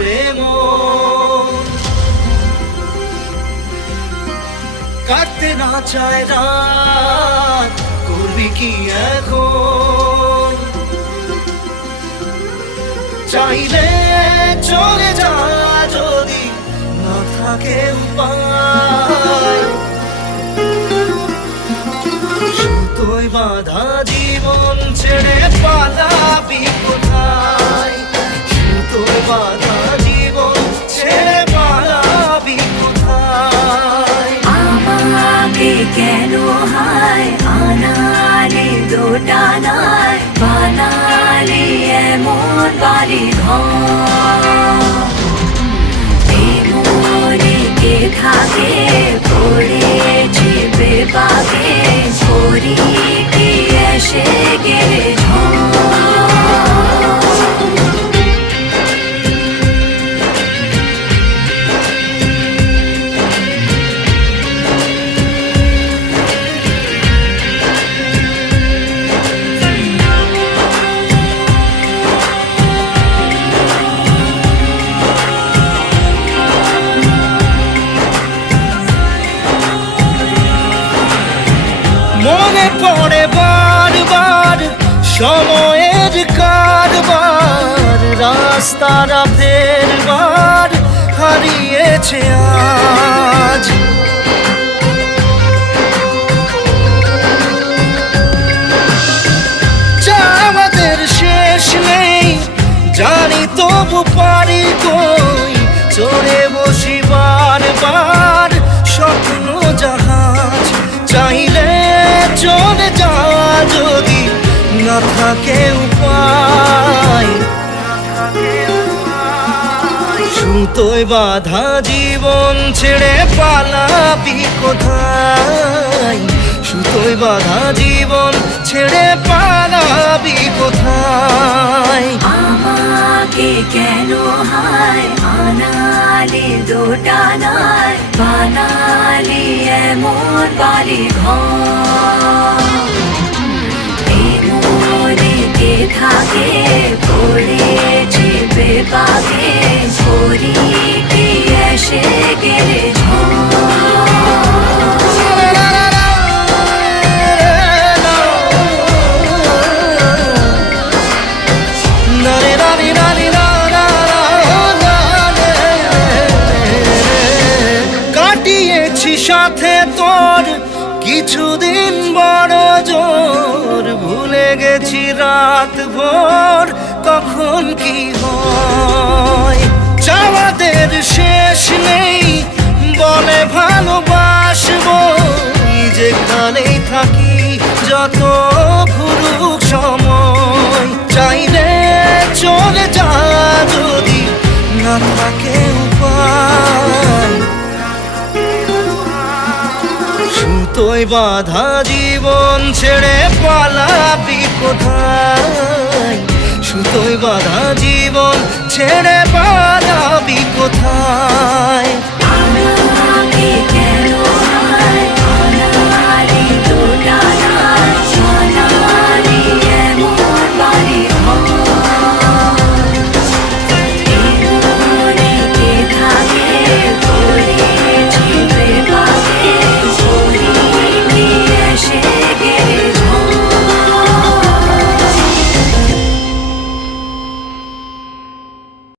একলা কাটতে না চায় রাত, করবি কি এখন? চাইলে চলে যা যদি না থাকে উপায়। বাধা কেন হায়? আনালি দোটানায় বানালি এমন বাড়ি ঘরে। কে থাকে পড়েছে বেপাকে পরি সময়ের কারবার, রাস্তারা ফেরবার হারিয়েছে আজ। আমাদের শেষ নেই, জানি তবু পারি কই, চড়ে বসি বারবার স্বপ্ন জাহাজ। চাইলে চলে যা যদি না থাকে উপায়। সুতোয় বাধা জীবন ছেড়ে পালাবি কোথায়? সুতোয় বাধা জীবন ছেড়ে পালাবি কোথায়? আমাকে কেন হায়? আনালি দোটানায় বানালি এমন বাড়ি ঘর। সাথে তোর কিছুদিন বড় জোর। ভুলে গেছি রাত ভোর, কখন কি হয়? চাওয়াদের শেষ নেই, বলে ভালোবাসবো। যেখানেই থাকি, যত ঘুরুক সময়। চাইলে চলে যা যদি না থাকে। আমায় বাধা জীবন ছেড়ে পালাবি কোথায়? সুতোয় বাধা জীবন ছেড়ে পালাবি কোথায়?